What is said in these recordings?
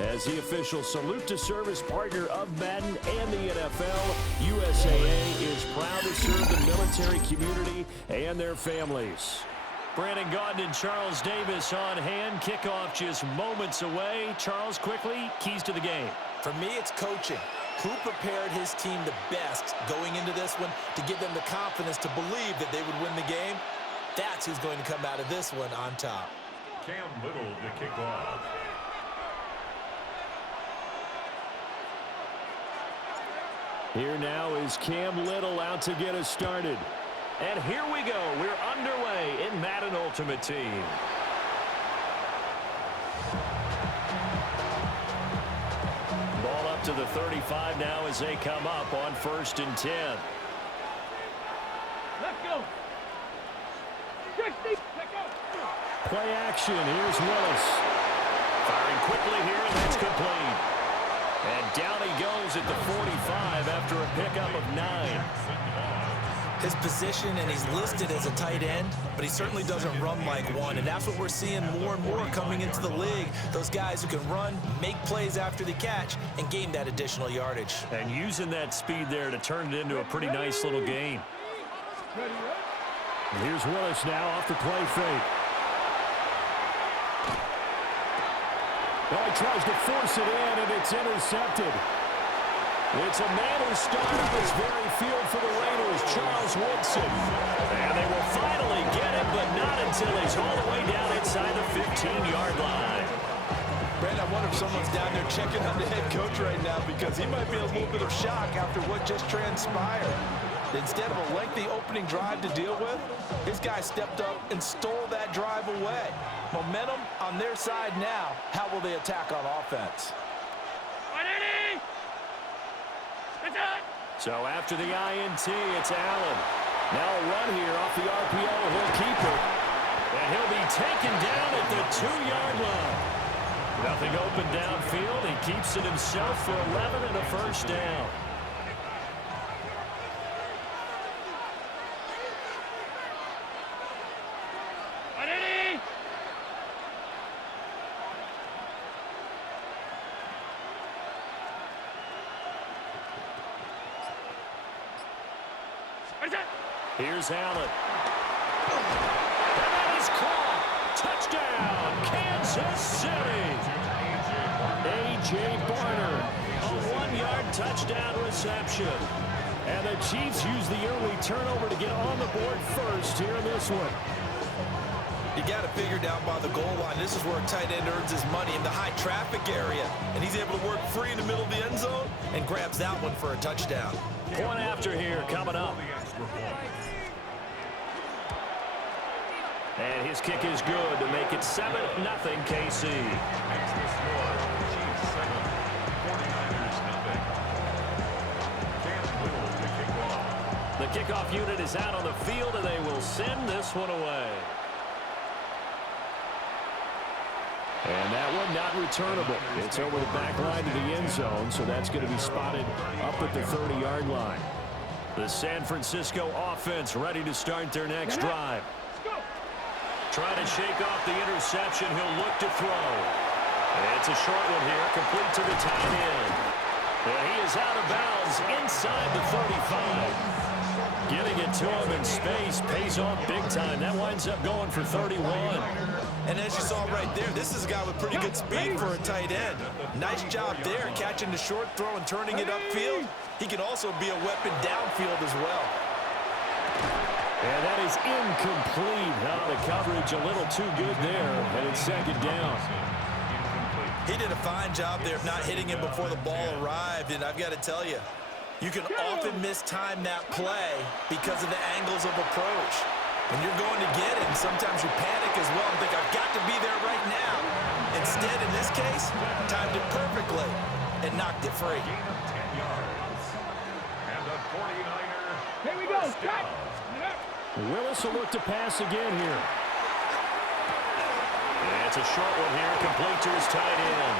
As the official salute to service partner of Madden and the NFL, USAA is proud to serve the military community and their families. Brandon Gaudin and Charles Davis on hand. Kickoff just moments away. Charles, quickly, keys to the game. For me, it's coaching. Who prepared his team the best going into this one to give them the confidence to believe that they would win the game? That's who's going to come out of this one on top. Cam Little to kick off. Here now is Cam Little out to get us started. And here we go. We're underway in Madden Ultimate Team. Ball up to the 35 now as they come up on 1st and 10. Let's go. 60. Play action. Here's Willis. Firing quickly here, and that's complete. And down he goes at the 45 after a pickup of 9. His position, and he's listed as a tight end, but he certainly doesn't run like one, and that's what we're seeing more and more coming into the league. Those guys who can run, make plays after the catch, and gain that additional yardage. And using that speed there to turn it into a pretty nice little gain. And here's Willis now off the play fake. Well, he tries to force it in, and it's intercepted. It's a man who started on this very field for the Raiders, Charles Woodson. And they will finally get him, but not until he's all the way down inside the 15-yard line. Brandon, I wonder if someone's down there checking on the head coach right now because he might be in a little bit of shock after what just transpired. Instead of a lengthy opening drive to deal with, his guy stepped up and stole that drive away. Momentum on their side now. How will they attack on offense? So after the INT, it's Allen. Now a run here off the RPO. He'll keep it. And he'll be taken down at the 2-yard line. Nothing open downfield. He keeps it himself for 11 and a first down. Here's Allen. And that is caught. Touchdown, Kansas City. A.J. Barner, a 1-yard touchdown reception. And the Chiefs use the early turnover to get on the board first here in this one. You got to figure down by the goal line. This is where a tight end earns his money in the high traffic area. And he's able to work free in the middle of the end zone and grabs that one for a touchdown. Point after here coming up. And his kick is good to make it 7-0 KC. The kickoff unit is out on the field, and they will send this one away. And that one not returnable. It's over the back line to the end zone, so that's going to be spotted up at the 30-yard line. The San Francisco offense ready to start their next drive. Trying to shake off the interception. He'll look to throw. It's a short one here, complete to the tight end. And he is out of bounds inside the 35. Getting it to him in space pays off big time. That winds up going for 31. And as you saw right there, this is a guy with pretty good speed for a tight end. Nice job there, catching the short throw and turning it upfield. He can also be a weapon downfield as well. And that is incomplete. The coverage a little too good there, and it's 2nd down. He did a fine job there of not hitting him before the ball arrived, and I've got to tell you, you can often mistime that play because of the angles of approach. When you're going to get him, sometimes you panic as well and think, I've got to be there right now. Instead, in this case, timed it perfectly and knocked it free. And a 49er. Here we go. Cut. Willis will look to pass again here. And it's a short one here, complete to his tight end.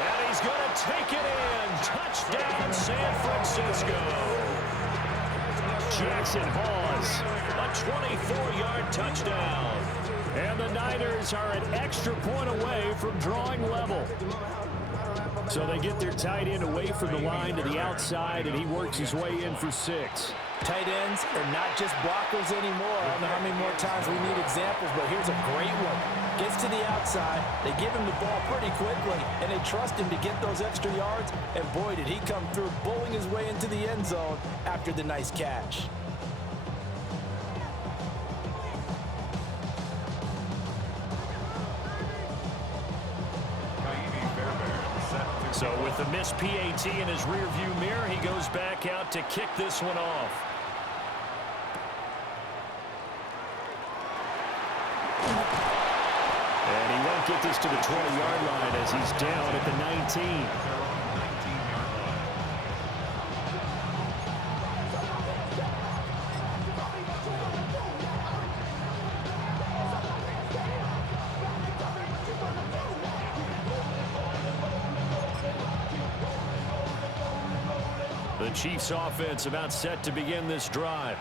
And he's going to take it in. Touchdown, San Francisco. Jackson Hawes, a 24-yard touchdown. And the Niners are an extra point away from drawing level. So they get their tight end away from the line to the outside, and he works his way in for 6. Tight ends are not just blockers anymore. I don't know how many more times we need examples, but here's a great one. Gets to the outside, they give him the ball pretty quickly, and they trust him to get those extra yards, and boy, did he come through, bowling his way into the end zone after the nice catch. So with the missed PAT in his rearview mirror, he goes back out to kick this one off. And he won't get this to the 20-yard line as he's down at the 19. The Chiefs offense about set to begin this drive.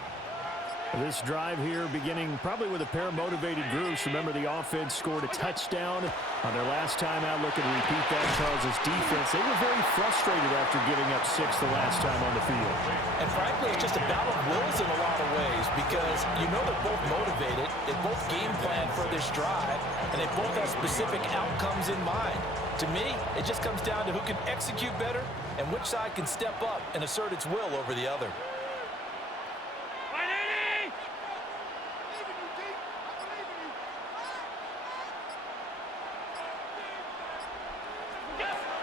This drive here beginning probably with a pair of motivated groups. Remember, the offense scored a touchdown on their last time out. Looking to repeat that. Charles' defense, they were very frustrated after giving up 6 the last time on the field. And frankly, it's just a battle of wills in a lot of ways because you know they're both motivated. They both game plan for this drive, and they both have specific outcomes in mind. To me, it just comes down to who can execute better and which side can step up and assert its will over the other.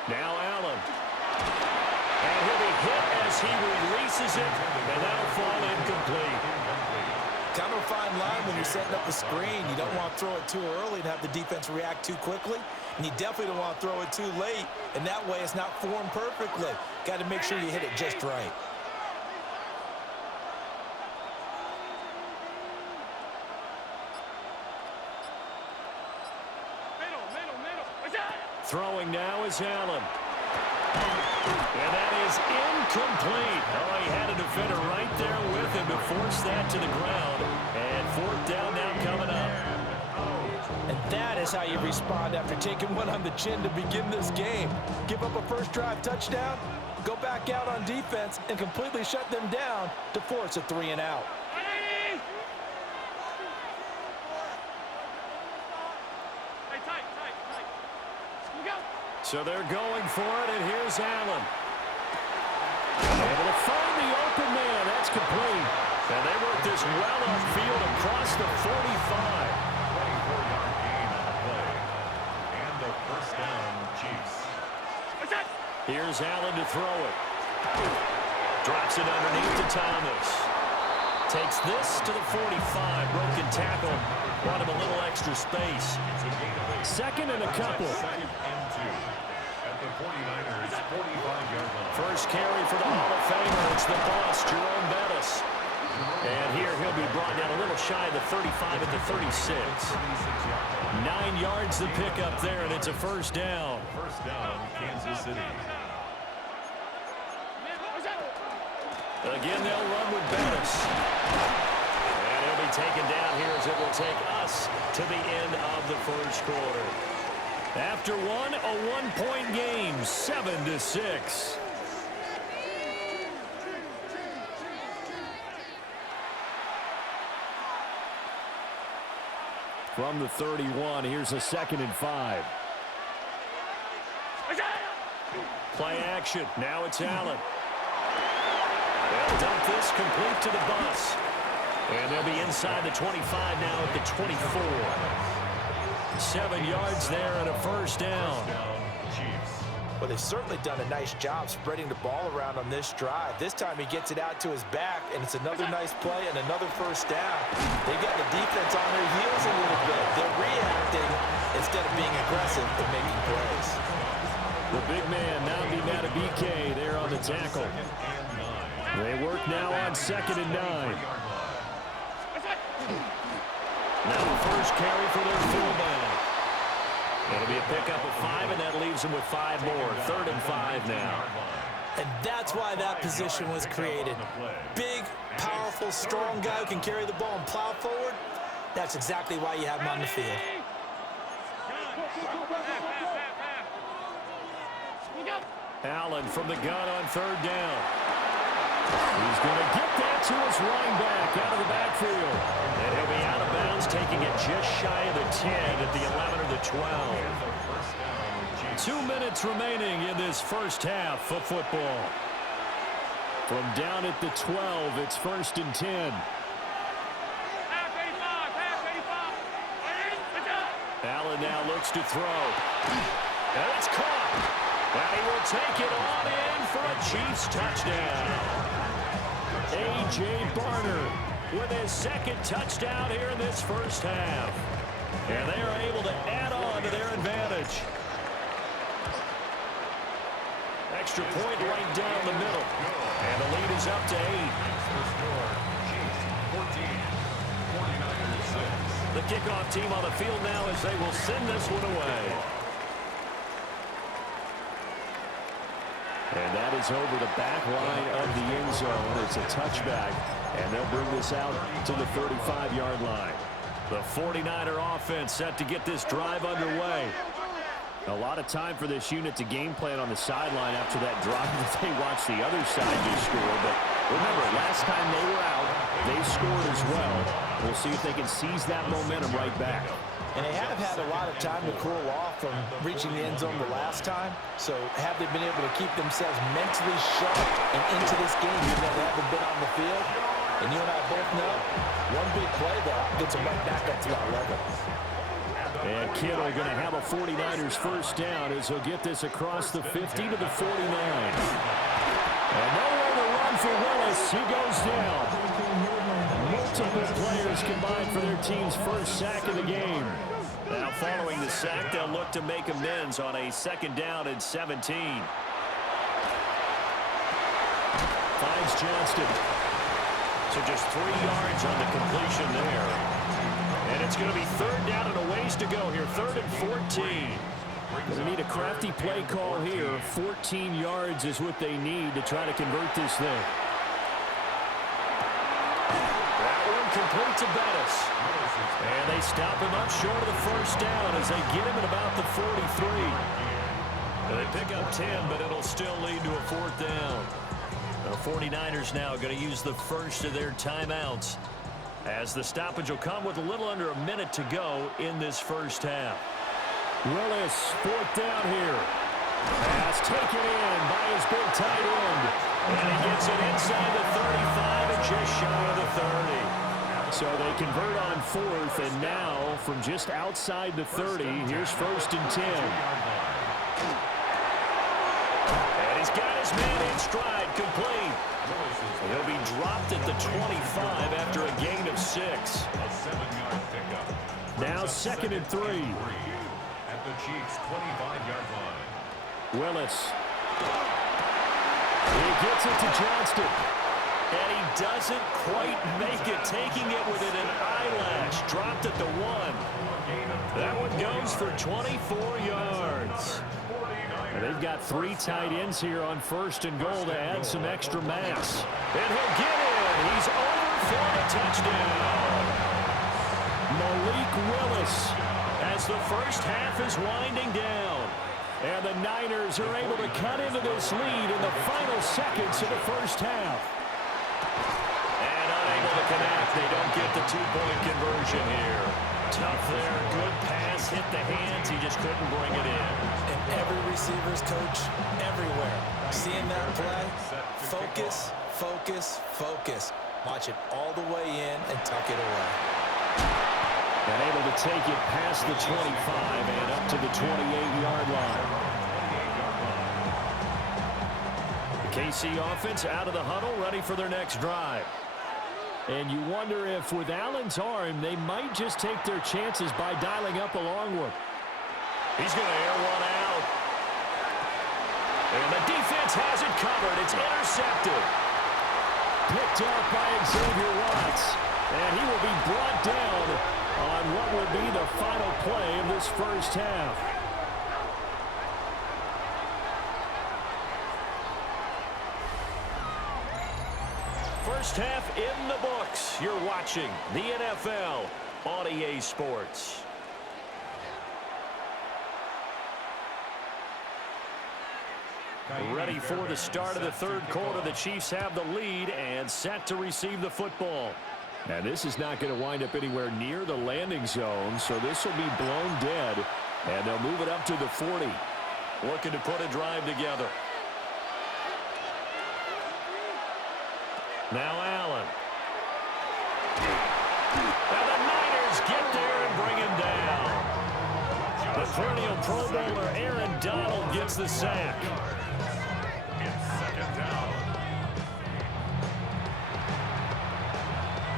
Now Allen. And he'll be hit as he releases it, and that'll fall incomplete. Kind of a fine line when you're setting up the screen. You don't want to throw it too early and have the defense react too quickly. And you definitely don't want to throw it too late, and that way it's not formed perfectly. Got to make sure you hit it just right. Throwing now is Allen. And that is incomplete. Oh, he had a defender right there with him to force that to the ground. And 4th down now coming up. And that is how you respond after taking one on the chin to begin this game. Give up a first drive touchdown, go back out on defense, and completely shut them down to force a 3 and out. So they're going for it, and here's Allen. Able to find the open man. That's complete. And they work this well upfield across the 45. 24-yard gain on the play. And the first down, Chiefs. Here's Allen to throw it. Drops it underneath to Thomas. Takes this to the 45. Broken tackle. Brought him a little extra space. 2nd and a couple. 2nd and 2. At the 49ers, 45-yard line. First carry for the Hall of Famer. It's the boss, Jerome Bettis. And here he'll be brought down a little shy of the 35 at the 36. 9 yards to pick up there, and it's a first down. First down, Kansas City. Again, they'll run with Bettis. And he'll be taken down here as it will take us to the end of the first quarter. After one, a 1-point game, 7-6. From the 31, here's a 2nd and 5. Play action. Now it's Allen. They'll dump this complete to the bus. And they'll be inside the 25 now at the 24. 7 yards there and a first down. Well, they've certainly done a nice job spreading the ball around on this drive. This time he gets it out to his back, and it's another nice play and another first down. They've got the defense on their heels a little bit. They're reacting instead of being aggressive and making plays. The big man, Nambi Matabike, there on the tackle. They work now on 2nd and 9. Now the first carry for their fullback. It'll be a pickup of 5, and that leaves them with 5 more. 3rd and 5 now. And that's why that position was created. Big, powerful, strong guy who can carry the ball and plow forward. That's exactly why you have him on the field. Allen from the gun on third down. He's going to get that to his running back out of the backfield. And he'll be out of bounds, taking it just shy of the 10 at the 11 or the 12. 2 minutes remaining in this first half of football. From down at the 12, it's 1st and 10. Allen now looks to throw. And it's caught. And he will take it on in for a Chiefs touchdown. A.J. Barner with his second touchdown here in this first half. And they are able to add on to their advantage. Extra point right down the middle. And the lead is up to 8. The kickoff team on the field now as they will send this one away. And that is over the back line of the end zone. It's a touchback, and they'll bring this out to the 35-yard line. The 49er offense set to get this drive underway. A lot of time for this unit to game plan on the sideline after that drive that they watched the other side just score. But remember, last time they were out, they scored as well. We'll see if they can seize that momentum right back. And they have had a lot of time to cool off from reaching the end zone the last time. So have they been able to keep themselves mentally sharp and into this game even though they haven't been on the field? And you and I both know one big play there gets them right back up to that level. And Kittle going to have a 49ers first down as he'll get this across the 50 to the 49. And nowhere to run for Willis. He goes down. Multiple players combined for their team's first sack of the game. Now following the sack, they'll look to make amends on a 2nd down and 17. Finds Johnston. So just 3 yards on the completion there. And it's going to be 3rd down and a ways to go here. 3rd and 14. Going to need a crafty play call here. 14 yards is what they need to try to convert this thing. That one complete to Bettis. And they stop him up short of the first down as they get him at about the 43. They pick up 10, but it'll still lead to a 4th down. The 49ers now going to use the first of their timeouts, as the stoppage will come with a little under a minute to go in this first half. Willis, 4th down here. Pass taken in by his big tight end. And he gets it inside the 35 and just shy of the 30. So they convert on 4th, and now from just outside the 30, here's 1st and 10. And he's got his man in stride, complete. He'll be dropped at the 25 after a gain of 6. Now 2nd and 3. At the Chiefs' 25-yard line. Willis. He gets it to Johnston. And he doesn't quite make it, taking it within an eyelash. Dropped at the 1. That one goes for 24 yards. And they've got 3 tight ends here on 1st and goal to add some extra mass. And he'll get in. He's over for the touchdown. Malik Willis as the first half is winding down. And the Niners are able to cut into this lead in the final seconds of the first half. And unable to connect. They don't get the 2-point conversion here. Tough there. Good pass. Hit the hands. He just couldn't bring it in. And every receiver's coach everywhere. Seeing that play, focus, focus, focus. Watch it all the way in and tuck it away. And able to take it past the 25 and up to the 28-yard line. The KC offense out of the huddle, ready for their next drive. And you wonder if with Allen's arm, they might just take their chances by dialing up a long one. He's going to air one out. And the defense has it covered. It's intercepted. Picked up by Xavier Watts. And he will be brought down on what will be the final play of this first half. First half in the books. You're watching the NFL on EA Sports. Ready for the start of the third quarter. The Chiefs have the lead and set to receive the football. And this is not going to wind up anywhere near the landing zone, so this will be blown dead, and they'll move it up to the 40. Looking to put a drive together. Now Allen. And the Niners get there and bring him down. The perennial Pro Bowler Aaron Donald gets the sack.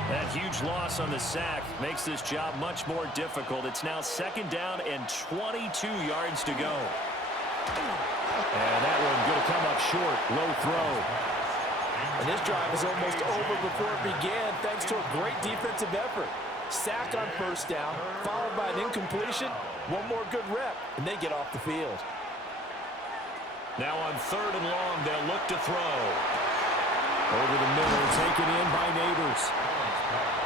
That huge loss on the sack makes this job much more difficult. It's now 2nd down and 22 yards to go. And that one going to come up short. Low throw. And this drive is almost over before it began thanks to a great defensive effort. Sack on 1st down, followed by an incompletion. One more good rep, and they get off the field. Now on 3rd and long, they'll look to throw. Over the middle, taken in by Neighbors.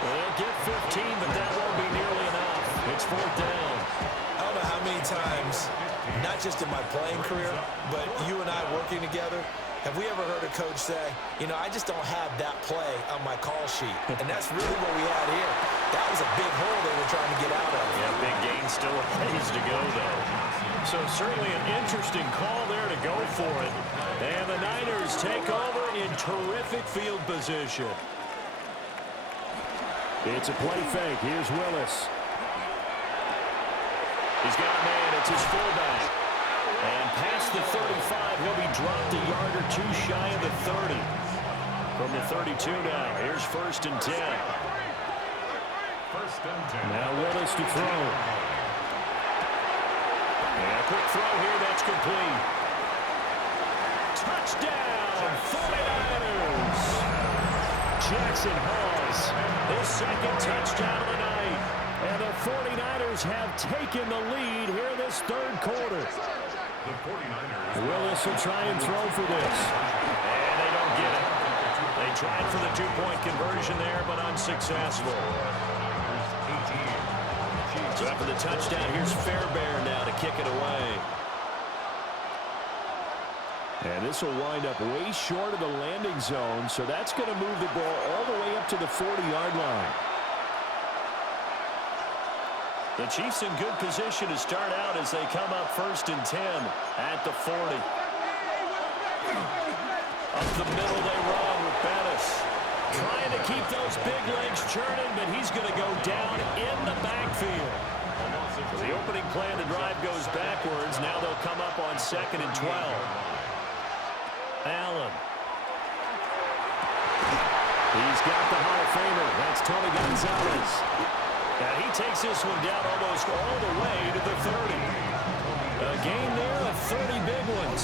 They'll get 15, but that won't be nearly enough. It's 4th down. I don't know how many times, not just in my playing career, but you and I working together, have we ever heard a coach say, you know, I just don't have that play on my call sheet. And that's really what we had here. That was a big hole they were trying to get out of. Yeah, big gain, still a ways to go, though. So certainly an interesting call there to go for it. And the Niners take over in terrific field position. It's a play fake. Here's Willis. He's got a man. It's his fullback. And past the 35, he'll be dropped a yard or two shy of the 30. From the 32 now, here's 1st and 10. Now Willis to throw. And a quick throw here, that's complete. Touchdown, 49ers. Jackson Hall's his 2nd touchdown of the night. And the 49ers have taken the lead here in this 3rd quarter. Willis will try and throw for this. And they don't get it. They tried for the 2-point conversion there, but unsuccessful. So after the touchdown, here's Fairbairn now to kick it away. And this will wind up way short of the landing zone, so that's going to move the ball all the way up to the 40-yard line. The Chiefs in good position to start out as they come up 1st and 10 at the 40. Up the middle they run with Bettis. Trying to keep those big legs churning, but he's going to go down in the backfield. So the opening play of the drive goes backwards. Now they'll come up on 2nd and 12. Allen. He's got the Hall of Famer. That's Tony Gonzalez. And he takes this one down almost all the way to the 30. A gain there of 30 big ones.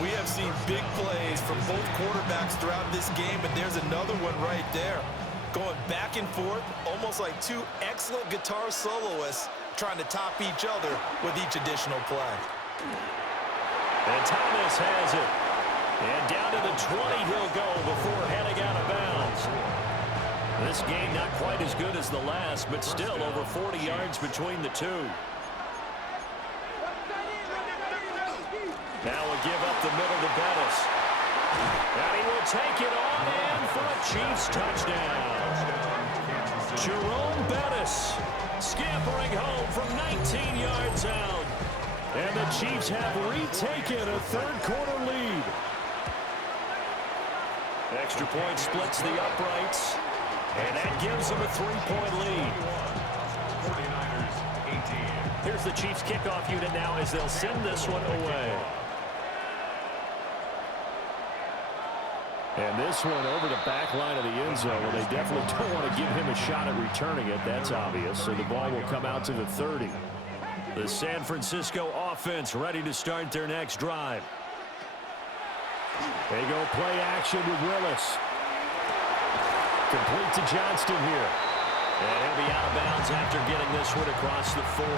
We have seen big plays from both quarterbacks throughout this game, and there's another one right there. Going back and forth, almost like two excellent guitar soloists trying to top each other with each additional play. And Thomas has it. And down to the 20 he'll go before heading out of bounds. This game not quite as good as the last, but still over 40 yards between the two. Now we'll give up the middle to Bettis. And he will take it on in for a Chiefs touchdown. Jerome Bettis scampering home from 19 yards out. And the Chiefs have retaken a 3rd quarter lead. Extra point splits the uprights. And that gives them a 3-point lead. 49ers 18. Here's the Chiefs kickoff unit now as they'll send this one away. And this one over the back line of the end zone. Well, they definitely don't want to give him a shot at returning it. That's obvious. So the ball will come out to the 30. The San Francisco offense ready to start their next drive. They go play action with Willis. Complete to Johnston here. And he'll be out of bounds after getting this one across the 40.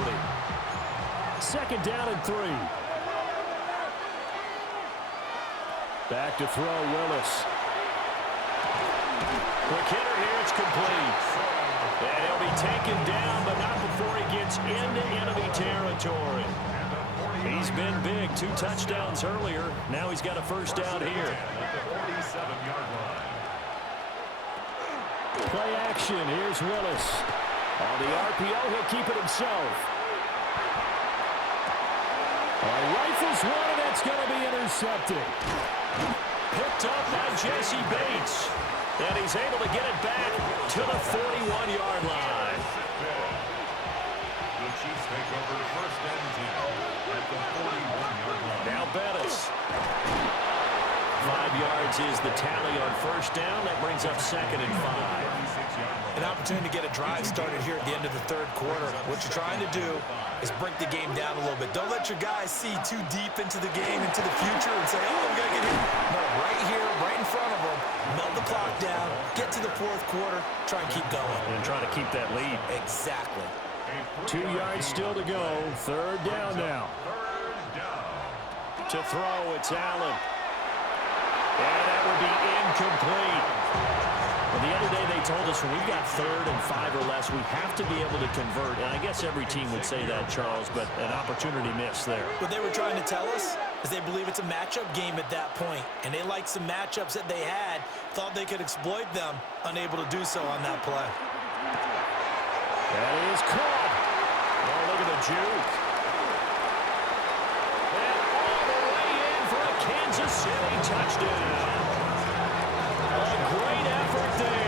2nd down and 3. Back to throw, Willis. Quick hitter here, it's complete. And he'll be taken down, but not before he gets into enemy territory. He's been big. 2 touchdowns earlier. Now he's got a first down here. Play action. Here's Willis. On the RPO, he'll keep it himself. Rifles one, and that's going to be intercepted. Picked up by Jesse Bates. And he's able to get it back to the 41-yard line. The Chiefs take over first and 10 at the 41-yard line. Now Bettis. 5 yards is the tally on first down. That brings up 2nd and 5. An opportunity to get a drive started here at the end of the third quarter. What you're trying to do is break the game down a little bit. Don't let your guys see too deep into the game, into the future, and say, oh, we got to get here. No, right here, right in front of them, melt the clock down, get to the fourth quarter, try and keep going. And try to keep that lead. Exactly. 2 yards still to go. Third down now. To throw, it's Allen. And that would be incomplete. Well, the other day they told us when we've got 3rd and 5 or less, we have to be able to convert. And I guess every team would say that, Charles, but an opportunity missed there. What they were trying to tell us is they believe it's a matchup game at that point, and they liked some matchups that they had, thought they could exploit them, unable to do so on that play. That is caught. Oh, look at the juke. And all the way in for a Kansas City touchdown. A great effort there.